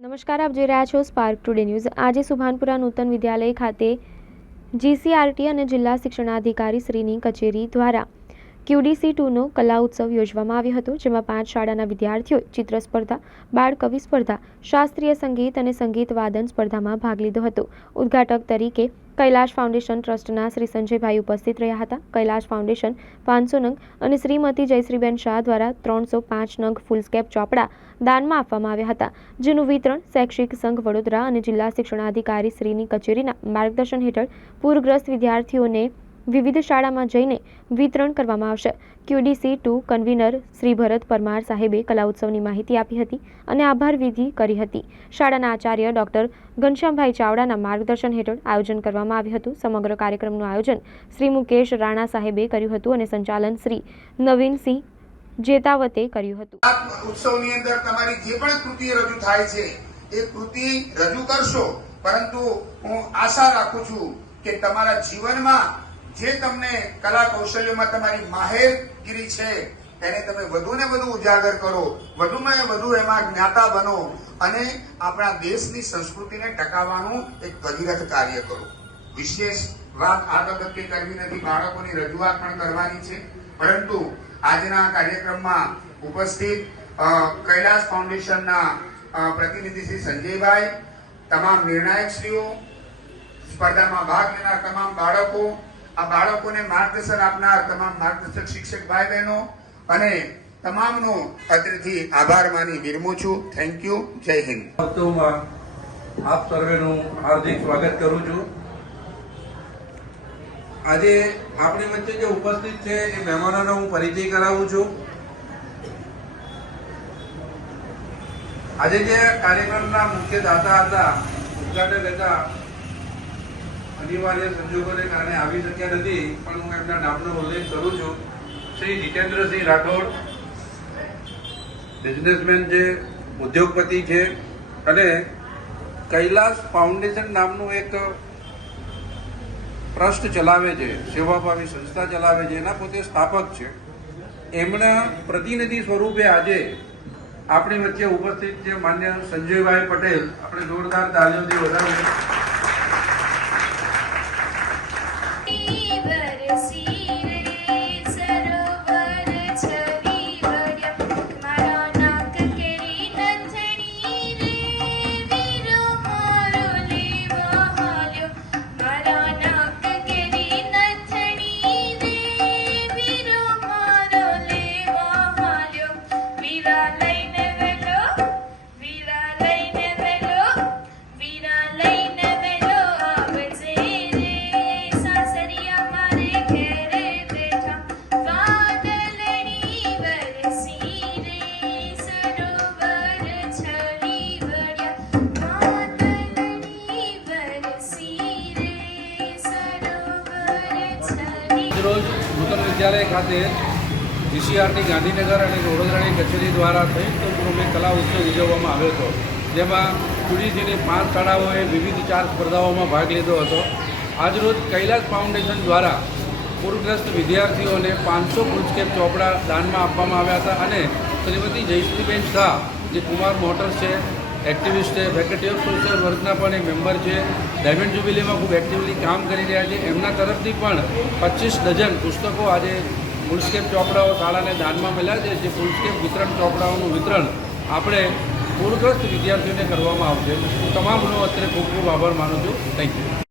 નમસ્કાર, આપ જોઈ રહ્યા છો સ્પાર્ક ટુડે ન્યૂઝ। આજે સુભાનપુરા નૂતન વિદ્યાલય ખાતે જીસીઆરટી અને જિલ્લા શિક્ષણાધિકારી શ્રીની કચેરી દ્વારા QDC2નો કલા ઉત્સવ યોજવામાં આવ્યો હતો, જેમાં 5 શાળાના વિદ્યાર્થીઓએ ચિત્ર સ્પર્ધા, બાળ કવિ સ્પર્ધા, શાસ્ત્રીય સંગીત અને સંગીત વાદન સ્પર્ધામાં ભાગ લીધો હતો। ઉદ્ઘાટક તરીકે કૈલાશ ફાઉન્ડેશન ટ્રસ્ટના શ્રી સંજયભાઈ ઉપસ્થિત રહ્યા હતા। કૈલાશ ફાઉન્ડેશન 500 નંગ અને શ્રીમતી જયશ્રીબેન શાહ દ્વારા 305 નંગ ફૂલસ્કેપ ચોપડા દાનમાં આપવામાં આવ્યા હતા, જેનું વિતરણ શૈક્ષિક સંઘ વડોદરા અને જિલ્લા શિક્ષણાધિકારી શ્રીની કચેરીના માર્ગદર્શન હેઠળ પૂરગ્રસ્ત વિદ્યાર્થીઓને વિવિધ શાળામાં જઈને વિતરણ કરવામાં આવશે। QDC2 કન્વીનર શ્રી ભરત પરમાર સાહેબે કલા ઉત્સવની માહિતી આપી હતી અને આભાર વિધિ કરી હતી। શાળાના આચાર્ય ડોક્ટર ઘનશ્યામભાઈ ચાવડાના માર્ગદર્શન હેઠળ આયોજન કરવામાં આવ્યું હતું। સમગ્ર કાર્યક્રમનું આયોજન શ્રી મુકેશ રાણા સાહેબે કર્યું હતું અને સંચાલન શ્રી નવીનસિંહ જેતાવતે કર્યું હતું। આ ઉત્સવની અંદર તમારી જે પણ કૃતિ રજૂ થાય છે એ કૃતિ રજૂ કરશો, પરંતુ હું આશા રાખું છું કે તમારા જીવનમાં જે તમને કલા કૌશલ્યમાં તમારી માહેરગીરી છે એને તમે વધુ ને વધુ ઉજાગર કરો, વધુમાં વધુ એમાં જ્ઞાતા બનો અને આપણા દેશની સંસ્કૃતિને ટકાવવાનું એક ભગીરથ કાર્ય કરો। વિશેષ વાત આ તબક્કે કરવી નથી, બાળકોની રજૂઆત પણ કરવાની છે, પરંતુ આજના કાર્યક્રમમાં ઉપસ્થિત કૈલાશ ફાઉન્ડેશનના પ્રતિનિધિ શ્રી સંજયભાઈ, તમામ નિર્ણાયકશ્રીઓ, સ્પર્ધામાં ભાગ લેનાર તમામ બાળકો, આ બાળકોને માર્ગદર્શન આપનાર તમામ માર્ગદર્શક શિક્ષક ભાઈ બહેનો અને તમામનો અત્રેથી આભાર માની વિરમું છું। Thank you. જય હિન્દ। આપ સર્વેનું હાર્દિક સ્વાગત કરું છું। આજે આપણી વચ્ચે જે ઉપસ્થિત છે એ મહેમાનોનો હું પરિચય કરાવું છું। આજે જે કાર્યક્રમના મુખ્ય દાતા હતા, ઉદ્ઘાટક હતા, અનિવાર્ય સંજોગોને કારણે આવી શક્યા નથી, પણ હું એમના નામનો ઉલ્લેખ કરું છું। શ્રી જીતેન્દ્રસિંહ રાઠોડ બિઝનેસમેન છે, ઉદ્યોગપતિ છે અને કૈલાશ ફાઉન્ડેશન નામનું એક ટ્રસ્ટ ચલાવે છે, સેવાભાવી સંસ્થા ચલાવે છે, એના પોતે સ્થાપક છે। એમના પ્રતિનિધિ સ્વરૂપે આજે આપણી વચ્ચે ઉપસ્થિત છે માન્ય સંજયભાઈ પટેલ। આપણે જોરદાર તાલીઓથી વધાવીએ। રોજ નૂતન વિદ્યાલય ખાતે જીસીઆરટી ગાંધીનગર અને વડોદરાની કચેરી દ્વારા સંયુક્ત રૂપે કલા ઉત્સવ ઉજવવામાં આવ્યો હતો, જેમાં QDCની 5 શાળાઓએ વિવિધ 4 સ્પર્ધાઓમાં ભાગ લીધો હતો। આજરોજ કૈલાશ ફાઉન્ડેશન દ્વારા પૂરગ્રસ્ત વિદ્યાર્થીઓને 500 ફૂલસ્કેપ ચોપડા દાનમાં આપવામાં આવ્યા હતા અને શ્રીમતી જયશ્રીબેન શાહ, જે કુમાર મોટર્સ છે, એક્ટિવિસ્ટ છે, ફેકલ્ટી ઓફ સોશિયલ વર્કના પણ એ મેમ્બર છે, ડાયમંડ જ્યુબિલીમાં ખૂબ એક્ટિવલી કામ કરી રહ્યા છે, એમના તરફથી પણ 25 ડઝન પુસ્તકો આજે ફૂલસ્કેપ ચોપડાઓ શાળાને દાનમાં મળ્યા છે। જે ફૂલસ્કેપ વિતરણ ચોપડાઓનું વિતરણ આપણે પૂરગ્રસ્ત વિદ્યાર્થીઓને કરવામાં આવશે। તમામનો અત્રે ખૂબ ખૂબ આભાર માનું છું। Thank you.